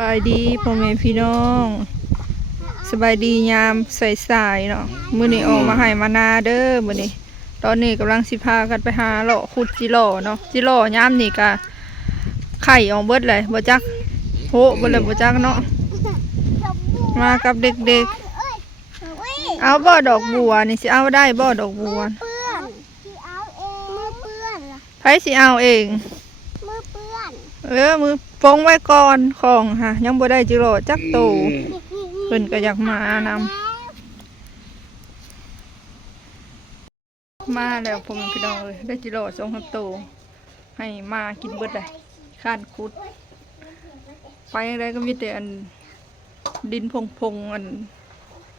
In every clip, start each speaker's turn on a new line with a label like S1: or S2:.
S1: บายดีพ่อแม่พี่น้อง สบายดียามสายๆเนาะมื้อนี้ออกมาให้มานาเด้อมื้อนี้ ตอนนี้กำลังสิพากันไปหาเลาะขุดจิโร่เนาะจิโร่ยามนี่ก็ไข่ออกเบิดเลยบ่จักโหเบิดเลยบ่จักเนาะมากับเด็กๆ เอาบ่ดอกบัวนี่สิเอาได้บ่ดอกบัว
S2: เปื้อนที่เอาเองมือเปื้อนล่ะ
S1: ไผสิเอาเอง
S2: มือเปื้อน
S1: เออมือ ปงไว้ก่อนของฮะยังบ่ได้จิโร่จักโตเพิ่นก็อยากมานำมาแล้วผมเป็นพี่น้องเลยได้จิโร่สองครับโตให้มากินเบิดเลยข้านคุด ไปอะไรก็มีแต่อันดินพงพงๆอัน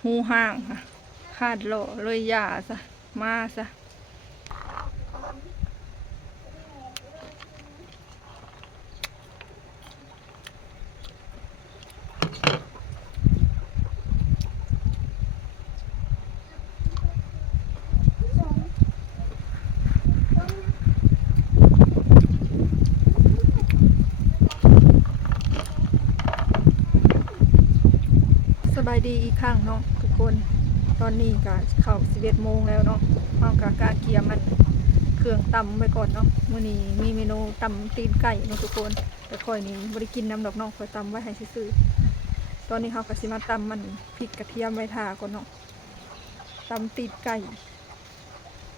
S1: หูห้างค่ะคาดโลเลยยาซะ มาซะายดีอีกครั้งเนาะทุกคน ตอนนี้ก็เข้าสิบเอ็ดโมงแล้วเนาะเอากากาเกียมันเครื่องตำไปก่อนเนาะมื้อนี้มีเมนูตำตีนไก่เนาะทุกคน แต่ค่อยนี้บ่ได้กินน้ำดอกเนาะค่อยตำไว้ให้ซื่อๆตอนนี้เขาก็สิมาตำมันพริกกระเทียมไว้ทาก่อนเนาะตำตีนไก่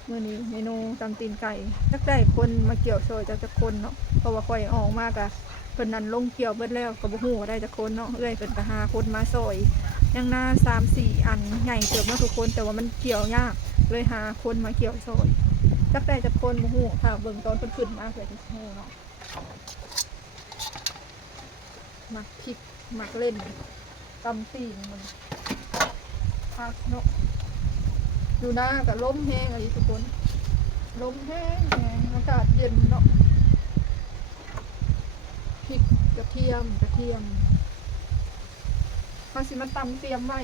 S1: มื้อนี้เมนูตำตีนไก่จักได้คนมาเกี่ยวซอยจักจะคนเนาะเพราะว่าค่อยออกมากะเพิ่นนั้นลงเกี่ยวเบิดแล้วก็บ่ฮู้ว่าได้จักคนเนาะเอ้อยเพิ่นก็หาคนมาซอย ยังหน้า3 4อันใหญ่เติบเนาทุกคนแต่ว่ามันเกี่ยวยาก เลยหาคนมาเกี่ยวซอยจักได้จักคนบ่ฮู้ถ้าเบิ่งตอนเพิ่นขึ้นมาเพิ่นสิฮู้เนาะมักพริกมักเล่นตำตีนมันพักเนาะอยู่หน้าก็ลมแห้งอะไรทุกคนลมแห้งแห้งอากาศเย็นเนาะพริกกระเทียมกระเทียม มาสิมาตำเตรียมไว้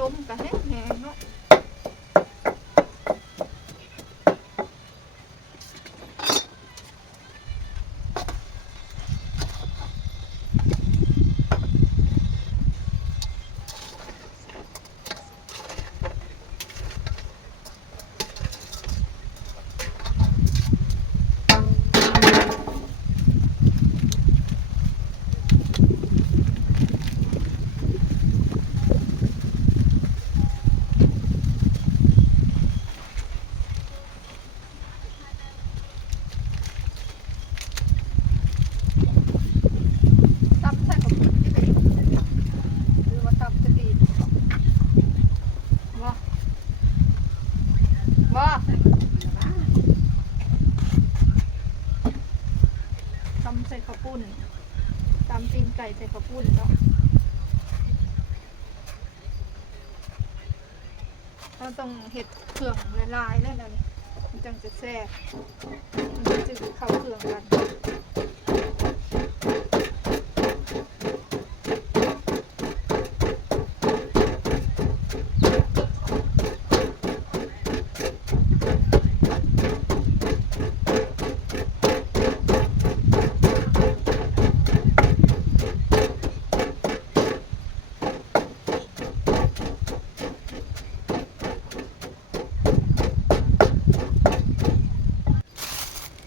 S1: ลมกระแห้งแห้งเนาะตำใส่กับปุ่นที่ไหนหรือว่าตำจะดีว่าว่าตำใส่ข้าวปุ้นตำตีนไก่ใส่ข้าวปุ้นเนาะเราต้องเห็ดเครื่องละลายแล้วนะนี่มันจังจะ แซ่บมันจะจืดเข้าเครื่องกัน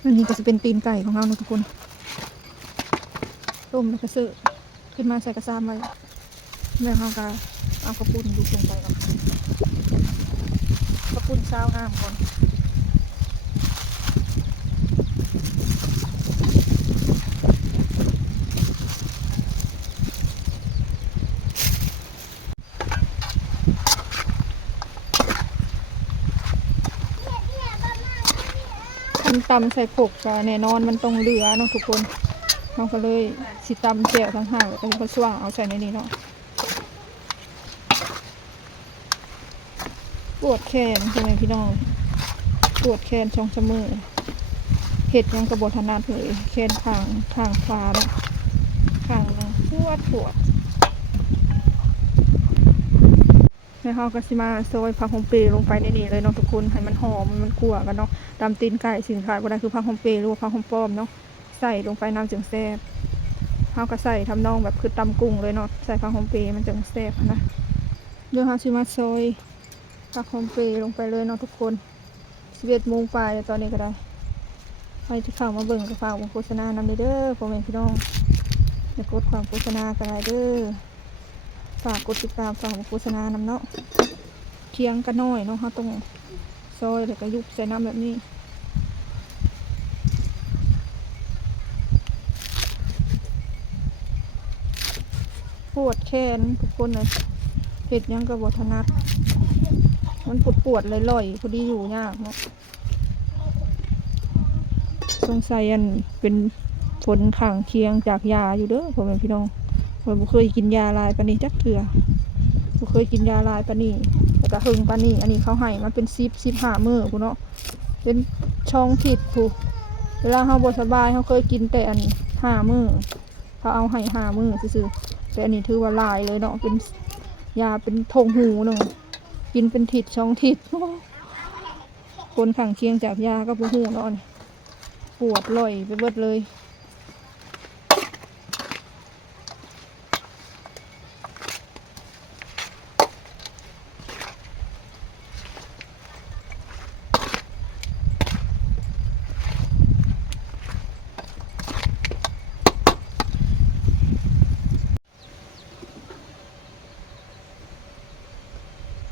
S1: อันนี้ก็จะเป็นตีนไก่ของเรานะทุกคนต้มแล้วก็ซื้อขึ้นมาใส่กระซามไว้แล้วเราก็เอากระปุ้นดูลงไปก่อนกระปุ้นเช้าน้ำก่อน คันตำใส่ผกก็แน่นอนมันต้องเหลือเนาะทุกคนเราก็เลยสิตำแจ่วทั้งห้างแล้วก็ช่วงเอาใส่ในนี้เนาะปวดแขนใช่ไหมพี่น้องปวดแขนช่องเสมอเห็ดยังกระบถนัดเลยแขนข้างข้างฟ้าเนาะข้างนึงปวดปวด แล้วเราก็สิมาซอยผักหอมเปรลงไปในนี้เลยเนาะทุกคนให้มันหอมมันกลัวกันเนาะตามตีนไก่สิ่งขาดบ่ได้คือผักหอมเปรย์หรือว่าผักหอมป้อมเนาะใส่ลงไปน้ำจึงแซ่บเราก็ใส่ทำนองแบบคือตำกุ้งเลยเนาะใส่ผักหอมเปรมันจึงแซ่บนะเดี๋ยวเราสิมาซอยผักหอมเปรลงไปเลยเนาะทุกคน11โมงปลายแล้วตอนนี้ก็ได้ใครที่เข้ามาเบิ่งก็ฝากวงโฆษณานำเด้อพ่อแม่พี่น้องอย่ากดความโฆษณาก็ได้เด้อ ฝากกดติดตามฝากโฆษณานำเนาะเคียงกันน้อยเนาะเขาต้องซอยแล้วก็ยุบใส่น้ำแบบนี้ปวดแขนทุกคนเลยเห็ดยังกับบทนัดมันปวดปวดๆลยลอยพอดีอยู่ยากเนาะสงสัยอันเป็นผลข้างเคียงจากยาอยู่เด้อพ่อแม่พี่น้อง ผมบ่เคยกินยาลายปานนี้จักเถื่อบ่เคยกินยาลายปานนี้แต่ก็หึงปานนี้ อันนี้เขาให้มันเป็นซิปซิปห้ามือกูเนาะเป็นช่องผิดผูกเวลาเขาบสบายเขาเคยกินแต่อันห้ามือเขาเอาให้ห้ามือซื่อๆแต่อันนี้ถือว่าลายเลยเนาะเป็นยาเป็นทงหูหนึ่งกินเป็นทิศช่องทิศคนขังเคียงจากยาก็บ่หูเนาะนี่ปวดลอยไปเบิดเลย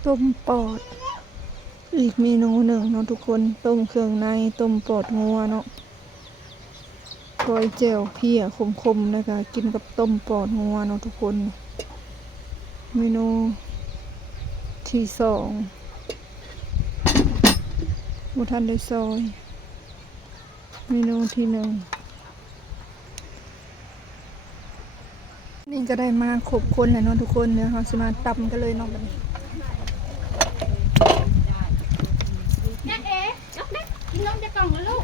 S1: ต้มปอด อีกเมนูหนึ่งเนาะทุกคนต้มเครื่องในต้มปอดงัวเนาะกอยเจวเพียคมๆนะคะกินกับต้มปอดงัวเนาะทุกคน เมนูที่สองบุทันได้ซอยเมนูที่หนึ่งนี่ก็ได้มาครบคนแล้วเนาะทุกคนเดี๋ยวเราจะมาตำกันเลยเนาะบัดนี้
S3: กเอ๋นักเด็กกินนมจะกล่องแล้วลูก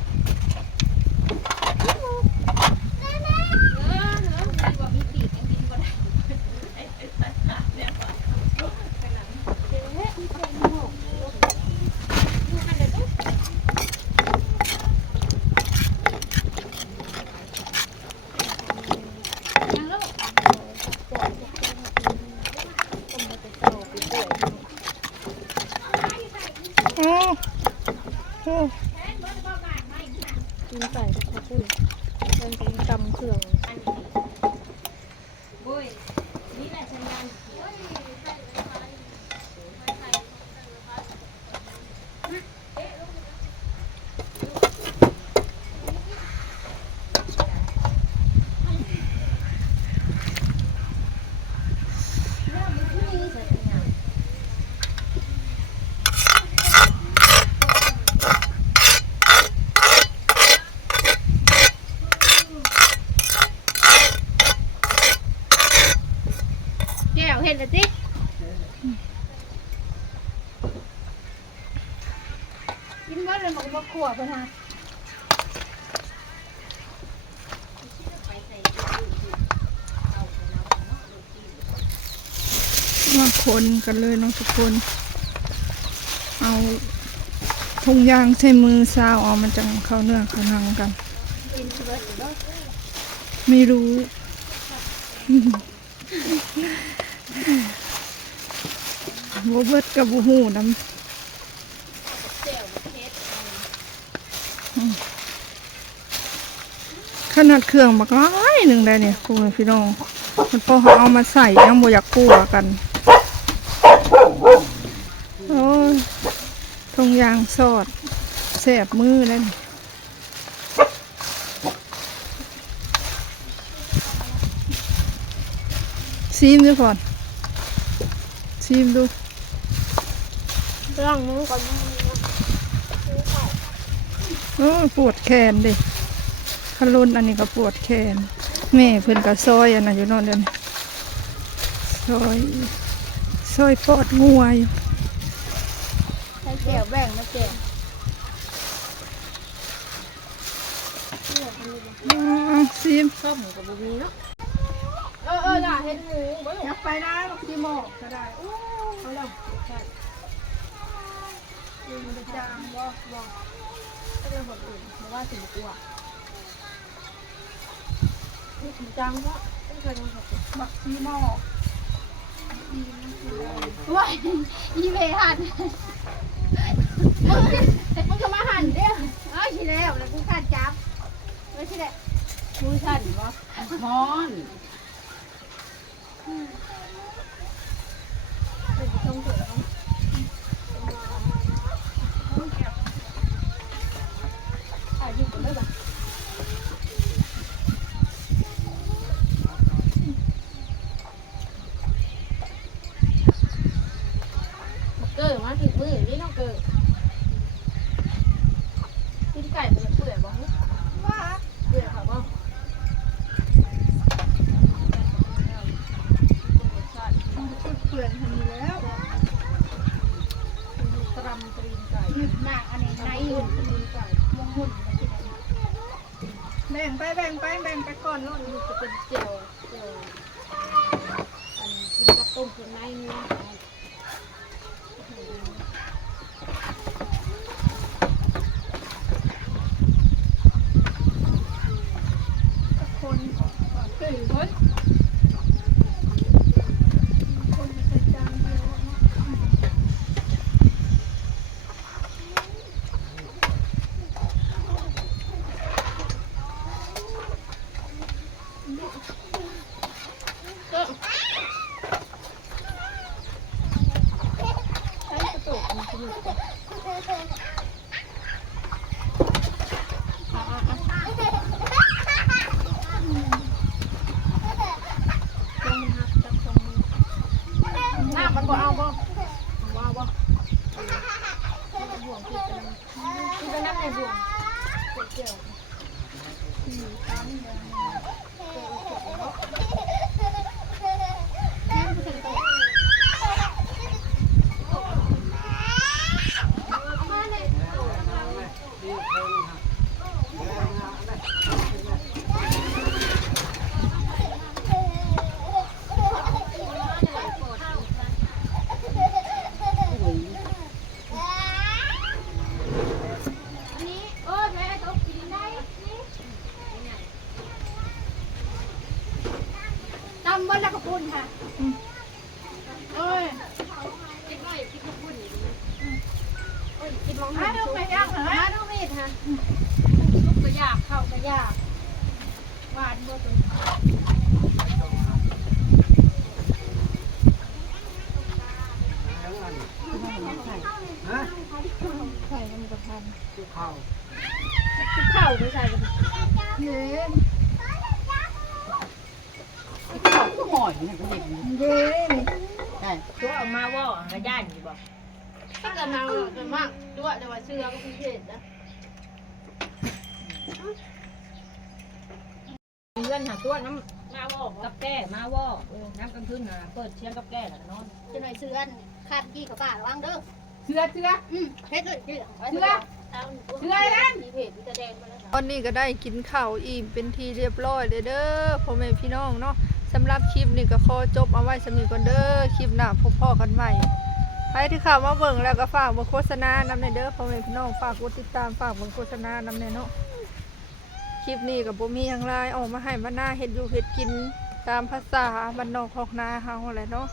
S3: เออเนอะดีกว่ามีปีกยังกินบ่ได้ยังลูก
S1: โอ้โอ้กินใส่ข้าวปุ้นเป็นกินตำเครื่อง
S3: บุ้ยนี่แหละสัญญาณ แก้วเห็นแล้วสิ
S1: กินว่าเลยบอกว่าขวบนะมาคนกันเลยเนาะทุกคน เอาทุงยางใช้มือซาวเอามันจังเข้าเนื้อเข้าหนังกัน ไม่รู้โบเบิดกับบูหูน้ำ ขนาดเครื่องบักร้ายหนึ่งได้เนี่ยคุณพี่น้องมันพอเขาเอามาใส่ยังบ่อยากกลัวกันโอ้ยทงยางสอดแสบมือแล้วนี่ซีมดูก่อนซีมดู
S2: ลองมือก่อน
S1: โอ้ยปวดแขนดิ ขลุนอันนี้ก็ปวดแขนแม่เพิ่นก็ซอยอันนั้นอยู่เนอนเดินซอยซอยปอดงัวอยู่
S2: ใช้แก้วแบ่งมาแก้ว
S1: อ้าวซีม
S3: ชอบหมูกับบุมีเนาะ
S1: เออเออน่ะเห็นหมูยักไปนะบักซีหมอกก็ได้โอ้ย
S2: เอาแล้วใช่
S1: มันจะจางบ่
S2: บอกก็เป็นคนอื่นเพราะว่าถึงกลัวนี่ถึง จังว่าต้องเคยต้องขับ
S1: บักซีหม้อ
S2: ว้ายอีเวหันมึงมึงก็มาหันเด้อเอ้ยทีแล้วแล้วกูขาดจับไม่ใช่แหละมือสั่นวะ
S3: มอน
S2: เป็นช่องเสือเขาถ่ายอยู่กันด้วยปะ เกิดมา ถึงมือนี่น้องเกิดกินไก่มันจะเปื่อยบ้าง
S1: ว่า
S2: เปื่อยค่ะบ้าง
S1: มันจะเปื่อนทันนี้แล้ว
S2: ตรำตรีนไก่
S3: หนักอันนี้ในอยู่
S2: ตรีนไก่มงหุ่นมันจะ
S1: แบ่งไปแบ่งไปแบ่งไปก่อนโน่น
S2: จะเป็นเจียวเจียวอันกินกับต้มเครื่องในนี่
S1: คนเฮ้ยเฮ้ยคนไม่ใส่จานเดียวเนาะ
S2: ใช้กระตุกมันจะมีน้ำมันบ่เอาบ่บ่เอาบ่บ่วงคือกันคือกันน้ำในบ่วง เจียวน้ำคือกันตัว
S3: นี่เออแม่ตกกินได้นี่
S2: ตำบนละกระปุน ค่ะเอ้ย
S3: กินหน่อยกินข้าวปุ้นนี่
S2: กินลอง
S1: มาดูไปย่างเหรอ
S2: มาดูมีดฮะ
S3: ลูกก็อยาก
S2: เข้าก็ยากหวานบ่ตัว
S4: ฮะ
S2: ใส่น้ำกระพัน
S4: คือข้าว
S2: ข้าวไม่ใส่กัน
S1: เย้
S3: ข้าวก็ห อยนี่ก็เด็กนี่
S1: เย้นี่
S3: ใช่ตัวเอามาว่ากระย่านอยู่บ่
S2: ถ้าเกิดมาเกิดมากด้วยแต่ว่าเชื่อก็พิเศษนะ
S5: เพื่อนหาตัวน้ำมาว่กับแก้มาว่น้ำกลางคืนนะเปิดเชียงกับแก้แล้วก็นอน
S2: จะหน่อยเชื่อคาดกี้กับป้าระวังเด้อ
S5: เชื่อเชื่อ
S2: อืมเฮ็ดเลยเชื่อ
S5: เชื่อ
S2: เชื่อเล้ว
S1: ตอนนี้ก็ได้กินข้าวอิ่มเป็นทีเรียบร้อยเลยเด้อพ่อแม่พี่น้องเนาะ สำหรับคลิปนี้ก็ขอจบเอาไว้สำนีก่อนเด้อคลิปหน้าพบพ่อกันใหม่ใครที่เข้ามาเบิ่งแล้วก็ฝากบิ่งโฆษณานำในเด้อพ่อแม่พี่น้องฝากกดติดตามฝากบิ่งโฆษณานำในเนาะคลิปนี้กับบ่มีอย่างไรออกมาให้มาหน้าเฮ็ดอยู่เฮ็ดกินตามภาษาบ้านนอกของนาเฮาแหละเนาะ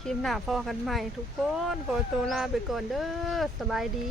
S1: คลิปหน้าพอกันใหม่ทุกคนขอตัวลาไปก่อนเด้อสบายดี